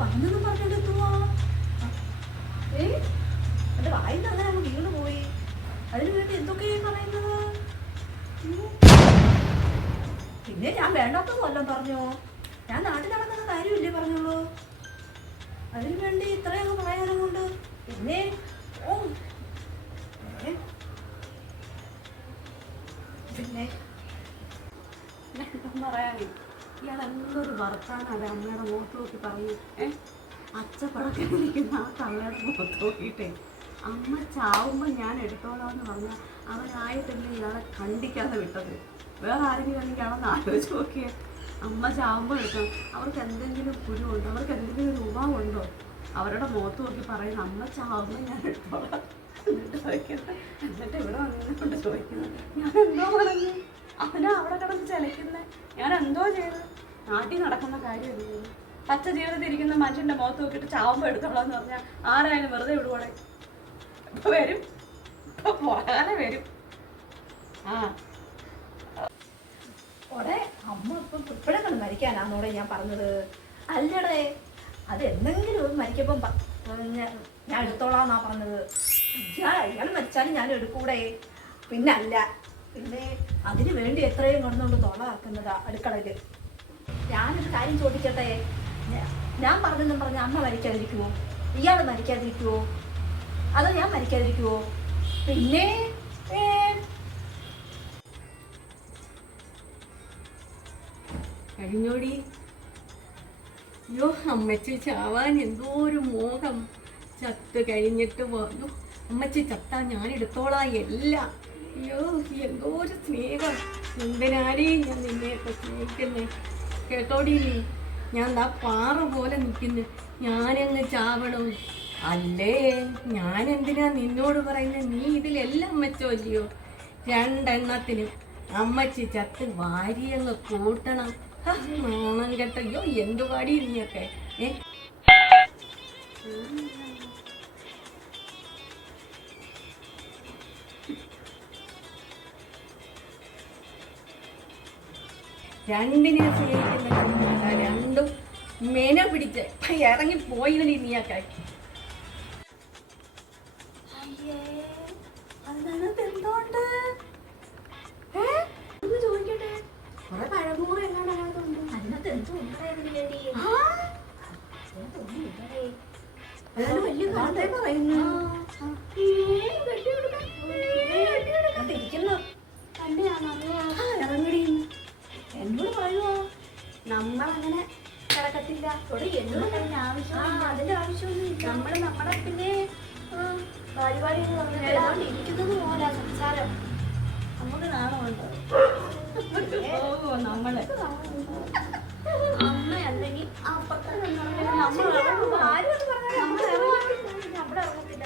പറഞ്ഞെന്ന് പറഞ്ഞിട്ട് എത്തുവാ. എന്റെ വായിൽ അങ്ങനെ അങ്ങ് വീണ് പോയി. അതിനു വേണ്ടി എന്തൊക്കെയാ പറയുന്നത്. പിന്നെ ഞാൻ വേണ്ടാത്തത് വല്ലതും പറഞ്ഞോ? ഞാൻ നാട്ടിൽ നടക്കുന്ന കാര്യമില്ലേ പറഞ്ഞോളൂ. അതിനു വേണ്ടി ഇത്രയൊക്കെ പറയാനും കൊണ്ട് പിന്നെ പിന്നെ പറയാനേ ഇയാൾ എന്തൊരു വർത്താനം അത് അമ്മയുടെ മുഖത്ത് നോക്കി പറഞ്ഞു. അച്ചപ്പടക്കിരിക്കുന്ന ആ തള്ളയുടെ മുഖത്ത് നോക്കിയിട്ടേ അമ്മ ചാവുമ്പോൾ ഞാൻ എടുത്തോളാന്ന് പറഞ്ഞാൽ അവരായിട്ടല്ലേ ഇയാളെ കണ്ടിക്കാതെ വിട്ടത്. വേറെ ആരെങ്കിലും അല്ലെങ്കിൽ ആളെന്ന് ആലോചിച്ച് നോക്കിയേ. അമ്മ ചാവുമ്പോൾ എടുക്കണം. അവർക്ക് എന്തെങ്കിലും കുരുവുണ്ടോ, അവർക്ക് എന്തെങ്കിലും ഒരു ഉപാവുണ്ടോ? അവരുടെ മുഖത്ത് നോക്കി പറയുന്നത് അമ്മ ചാവുമ്പോൾ ഞാൻ എടുത്തോളാം. എന്നിട്ട് ഇവിടെ വന്നുകൊണ്ട് ചോദിക്കുന്നത് ഞാൻ എന്തോ പറഞ്ഞു. അവനാ അവിടെ കിടന്ന് ചലയ്ക്കുന്നത്. ഞാൻ എന്തോ ചെയ്ത്? നാട്ടിൽ നടക്കുന്ന കാര്യമില്ല. പച്ച ജീവിതത്തിൽ ഇരിക്കുന്ന മനുഷ്യന്റെ മുഖത്ത് നോക്കിയിട്ട് ചാവുമ്പോൾ എടുത്തോളാന്ന് പറഞ്ഞാൽ ആരായാലും വെറുതെ വിടുവാടെ. ഇപ്പൊ വരും, ഇപ്പൊ പോകാനെ വരും. ഓടെ അമ്മ ഇപ്പം ഇപ്പോഴൊക്കെ മരിക്കാനാന്നോടെ ഞാൻ പറഞ്ഞത്. അല്ലടേ, അത് എന്തെങ്കിലും മരിക്കപ്പം ഞാൻ എടുത്തോളാന്നാ പറഞ്ഞത്. ഇയാൾ മരിച്ചാലും ഞാൻ എടുക്കൂടെ. പിന്നെ അല്ല, പിന്നെ അതിന് വേണ്ടി എത്രയും കൊണ്ടുകൊണ്ട് തൊളാക്കുന്നതാ അടുക്കളയില്. ഞാനൊരു കാര്യം ചോദിക്കട്ടെ. ഞാൻ പറഞ്ഞെന്നും പറഞ്ഞ അമ്മ മരിക്കാതിരിക്കുവോ? ഇയാൾ മരിക്കാതിരിക്കുവോ? അതോ ഞാൻ മരിക്കാതിരിക്കുവോ? പിന്നെ കഴിഞ്ഞോടി. അയ്യോ, അമ്മച്ചി ചാവാൻ എന്തോ ഒരു മോഹം. ചത്ത് കഴിഞ്ഞിട്ട് വന്നു അമ്മച്ചി ചത്താ ഞാൻ എടുത്തോളാം എല്ലാം. അയ്യോ, എന്തോ ഒരു സ്നേഹം. എന്തിനാടി ഞാൻ നിന്നെയൊക്കെ സ്നേഹിക്കുന്നേ. കേട്ടോടി, നീ ഞാൻ ആ പാറ പോലെ നിൽക്കുന്നു. ഞാനങ്ങ് ചാവണം. അല്ലേ, ഞാൻ എന്തിനാ നിന്നോട് പറയുന്നത്? നീ ഇതിലെല്ലാം അമ്മച്ചോ അല്ലയോ. രണ്ടെണ്ണത്തിനും അമ്മച്ചി ചത്ത് വാരിയങ്ങ് കൂട്ടണം. നാണം കേട്ടയ്യോ, എന്തു പാടി നീയൊക്കെ. രണ്ടിനെ സ്നേഹിക്കുന്ന രണ്ടും മെന പിടിച്ച് ഇറങ്ങി പോയിവനി നീയൊക്കെ. എന്തുകൊണ്ട് ചോദിക്കട്ടെ. കുറെ പഴകൂറ് എങ്ങാണ്ട് അതിനകത്തുണ്ട്. അതിനകത്ത് എന്തുണ്ടായിരുന്നു? വലിയ കഥ പറയുന്നു. ഇരിക്കുന്നു ഇറങ്ങടി. എന്നോട് പറയുമോ? നമ്മളങ്ങനെ കിടക്കത്തില്ല. എന്നോട് അതിന്റെ ആവശ്യമൊന്നും. നമ്മളെ പിന്നെ പരിപാടി ഇരിക്കുന്നത് പോലെ സംസാരം. നമുക്ക് നാണമുണ്ടോ? നമ്മള് അമ്മ അല്ലെങ്കിൽ അപ്പുറത്തെ നമ്മൾ ഇറങ്ങത്തില്ല.